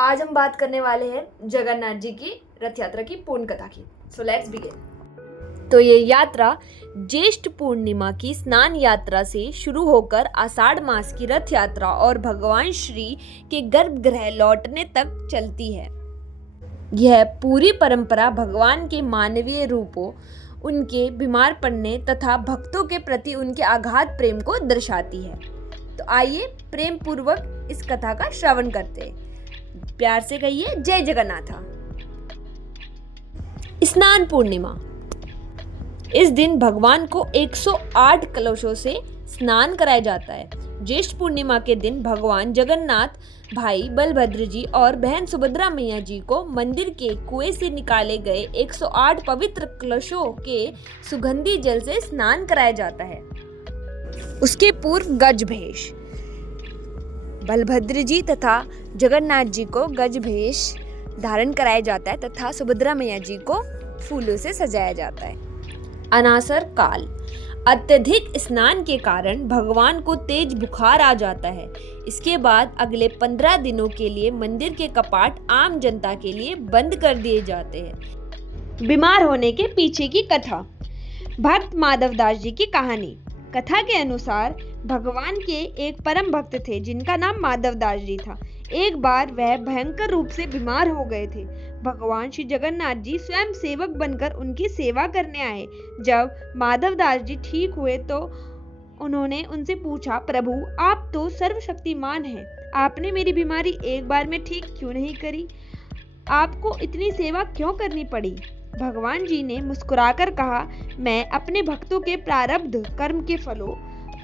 आज हम बात करने वाले हैं जगन्नाथ जी की रथ यात्रा की पूर्ण कथा की। So let's begin. तो ये यात्रा ज्येष्ठ पूर्णिमा की स्नान यात्रा से शुरू होकर आषाढ़ मास की रथ यात्रा और भगवान श्री के गर्भगृह लौटने तक चलती है। यह पूरी परंपरा भगवान के मानवीय रूपों, उनके बीमार पड़ने तथा भक्तों के प्रति उनके अगाध प्रेम को दर्शाती है। तो आइए प्रेम पूर्वक इस कथा का श्रवण करते हैं। प्यार से कहिए जय जगन्नाथ। स्नान पूर्णिमा। इस दिन भगवान को 108 कलशों से स्नान कराया जाता है। ज्येष्ठ पूर्णिमा के दिन भगवान जगन्नाथ भाई बलभद्र जी और बहन सुभद्रा मैया जी को मंदिर के कुएं से निकाले गए 108 पवित्र कलशों के सुगंधी जल से स्नान कराया जाता है। उसके पूर्व गज भेष। बलभद्र जी तथा जगन्नाथ जी को गज भेष धारण कराया जाता है तथा सुभद्रा मैया जी को फूलों से सजाया जाता है। अनासर काल। अत्यधिक स्नान के कारण भगवान को तेज बुखार आ जाता है। इसके बाद अगले 15 दिनों के लिए मंदिर के कपाट आम जनता के लिए बंद कर दिए जाते हैं। बीमार होने के पीछे की कथा। भक्त माधव दास जी की कहानी। कथा के अनुसार भगवान के एक परम भक्त थे जिनका नाम माधव दास जी था। एक बार वह भयंकर रूप से बीमार हो गए थे। भगवान श्री जगन्नाथ जी स्वयं सेवक बनकर उनकी सेवा करने आए। जब माधव दास जी ठीक हुए तो उन्होंने उनसे पूछा, प्रभु आप तो सर्वशक्तिमान हैं, आपने मेरी बीमारी एक बार में ठीक क्यों नहीं करी? आपको इतनी सेवा क्यों करनी पड़ी? भगवान जी ने मुस्कुराकर कहा, मैं अपने भक्तों के प्रारब्ध कर्म के फलों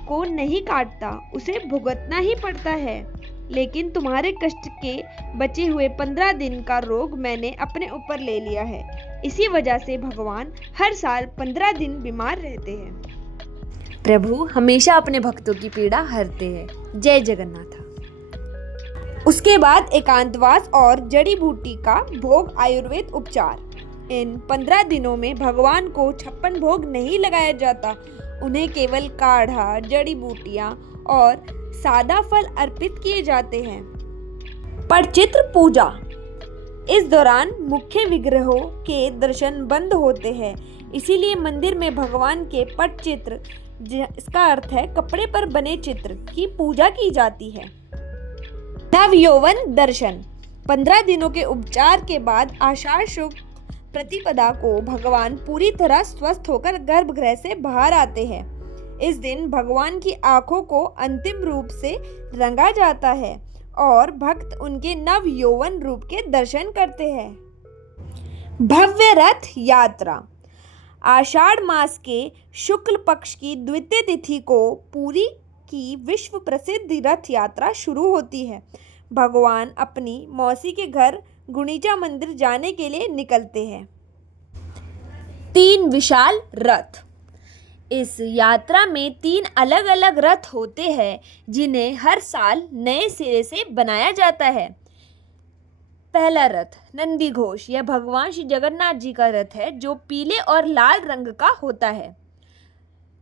को नहीं काटता, उसे भुगतना ही पड़ता है। लेकिन तुम्हारे कष्ट के बचे हुए 15 दिन का रोग मैंने अपने ऊपर ले लिया है। इसी वजह से भगवान हर साल 15 दिन बीमार रहते हैं। प्रभु हमेशा अपने भक्तों की पीड़ा हरते हैं। जय जगन्नाथ। उसके बाद एकांतवास और जड़ी बूटी का भोग आयुर्वेद उपचार। इन 15 दिनों में भगवान को 56 भोग नहीं लगाया जाता। उन्हें केवल काढ़ा, जड़ी बूटियां और सादा फल अर्पित किए जाते हैं। पटचित्र पूजा। इस दौरान मुख्य विग्रहों के दर्शन बंद होते हैं, इसीलिए मंदिर में भगवान के पटचित्र, इसका अर्थ है कपड़े पर बने चित्र, की पूजा की जाती है। नवयौवन दर्शन। 15 दिनों के उपचार के बाद आषाढ़ शुक्ल प्रतिपदा को भगवान पूरी तरह स्वस्थ होकर गर्भगृह से बाहर आते हैं। इस दिन भगवान की आंखों को अंतिम रूप से रंगा जाता है और भक्त उनके नव यौवन रूप के दर्शन करते हैं। भव्य रथ यात्रा। आषाढ़ मास के शुक्ल पक्ष की द्वितीय तिथि को पुरी की विश्व प्रसिद्ध रथ यात्रा शुरू होती है। भगवान अपनी मौसी के घर गुंडीचा मंदिर जाने के लिए निकलते हैं। 3 विशाल रथ। इस यात्रा में 3 अलग अलग रथ होते हैं जिन्हें हर साल नए सिरे से बनाया जाता है। पहला रथ नंदी घोष। यह भगवान श्री जगन्नाथ जी का रथ है जो पीले और लाल रंग का होता है।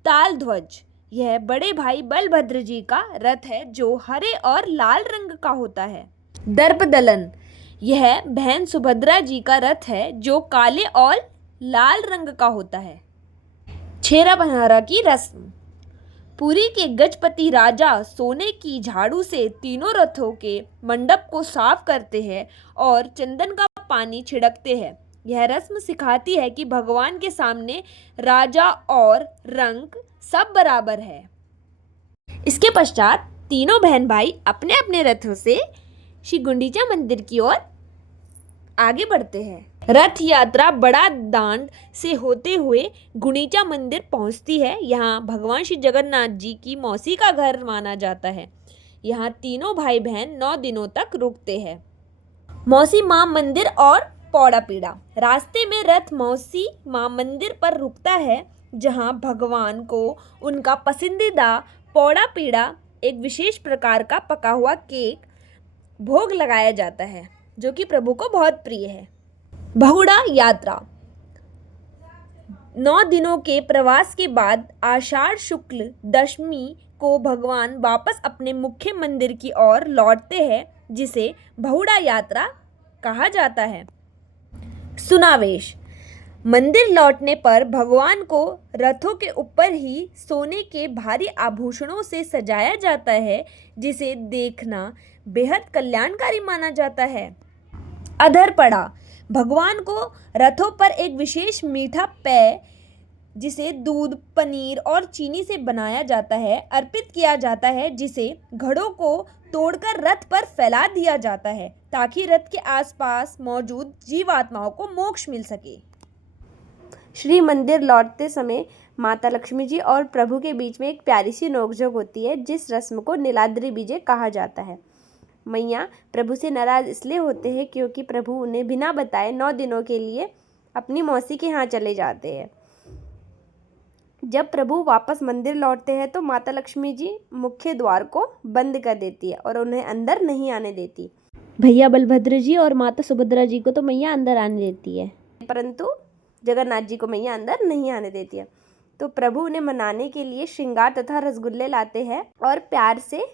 ताल ध्वज। यह बड़े भाई बलभद्र जी का रथ है जो हरे और लाल रंग का होता है। दर्पदलन। यह बहन सुभद्रा जी का रथ है जो काले और लाल रंग का होता है। छेरा पहनारा की रस्म। पुरी के गजपति राजा सोने की झाड़ू से तीनों रथों के मंडप को साफ करते हैं और चंदन का पानी छिड़कते हैं। यह रस्म सिखाती है कि भगवान के सामने राजा और रंग सब बराबर है। इसके पश्चात तीनों बहन भाई अपने अपने रथों से श्री गुंडीचा मंदिर की ओर आगे बढ़ते हैं। रथ यात्रा बड़ा दांड से होते हुए गुंडीचा मंदिर पहुंचती है। यहाँ भगवान श्री जगन्नाथ जी की मौसी का घर माना जाता है। यहाँ तीनों भाई बहन 9 दिनों तक रुकते हैं। मौसी माँ मंदिर और पौड़ा पीड़ा। रास्ते में रथ मौसी माँ मंदिर पर रुकता है जहाँ भगवान को उनका पसंदीदा पौड़ा पीड़ा, एक विशेष प्रकार का पका हुआ केक, भोग लगाया जाता है जो कि प्रभु को बहुत प्रिय है। बहुड़ा यात्रा। 9 दिनों के प्रवास के बाद आषाढ़ शुक्ल दशमी को भगवान वापस अपने मुख्य मंदिर की ओर लौटते हैं। जिसे बहुड़ा यात्रा कहा जाता है। सुनावेश। मंदिर लौटने पर भगवान को रथों के ऊपर ही सोने के भारी आभूषणों से सजाया जाता है, जिसे देखना बेहद कल्याणकारी माना जाता है। अधरपड़ा। भगवान को रथों पर एक विशेष मीठा पेय, जिसे दूध, पनीर और चीनी से बनाया जाता है, अर्पित किया जाता है, जिसे घड़ों को तोड़कर रथ पर फैला दिया जाता है ताकि रथ के आसपास मौजूद जीवात्माओं को मोक्ष मिल सके। श्री मंदिर लौटते समय माता लक्ष्मी जी और प्रभु के बीच में एक प्यारी सी नोकझोंक होती है, जिस रस्म को नीलाद्री विजय कहा जाता है। मैया प्रभु से नाराज इसलिए होते हैं क्योंकि प्रभु उन्हें बिना बताए 9 दिनों के लिए अपनी मौसी के यहाँ चले जाते हैं। जब प्रभु वापस मंदिर लौटते हैं तो माता लक्ष्मी जी मुख्य द्वार को बंद कर देती है और उन्हें अंदर नहीं आने देती। भैया बलभद्र जी और माता सुभद्रा जी को तो मैया अंदर आने देती है, परंतु जगन्नाथ जी को मैया अंदर नहीं आने देती है। तो प्रभु उन्हें मनाने के लिए श्रृंगार तथा रसगुल्ले लाते हैं और प्यार से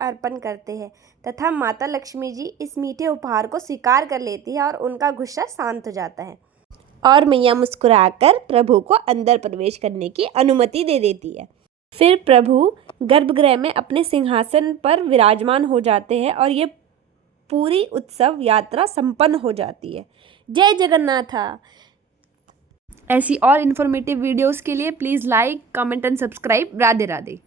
अर्पण करते हैं तथा माता लक्ष्मी जी इस मीठे उपहार को स्वीकार कर लेती है और उनका गुस्सा शांत हो जाता है और मैया मुस्कुराकर प्रभु को अंदर प्रवेश करने की अनुमति दे देती है। फिर प्रभु गर्भगृह में अपने सिंहासन पर विराजमान हो जाते हैं और ये पूरी उत्सव यात्रा संपन्न हो जाती है। जय जगन्नाथ। ऐसी और इन्फॉर्मेटिव वीडियोस के लिए please like, comment and subscribe. Radhe Radhe.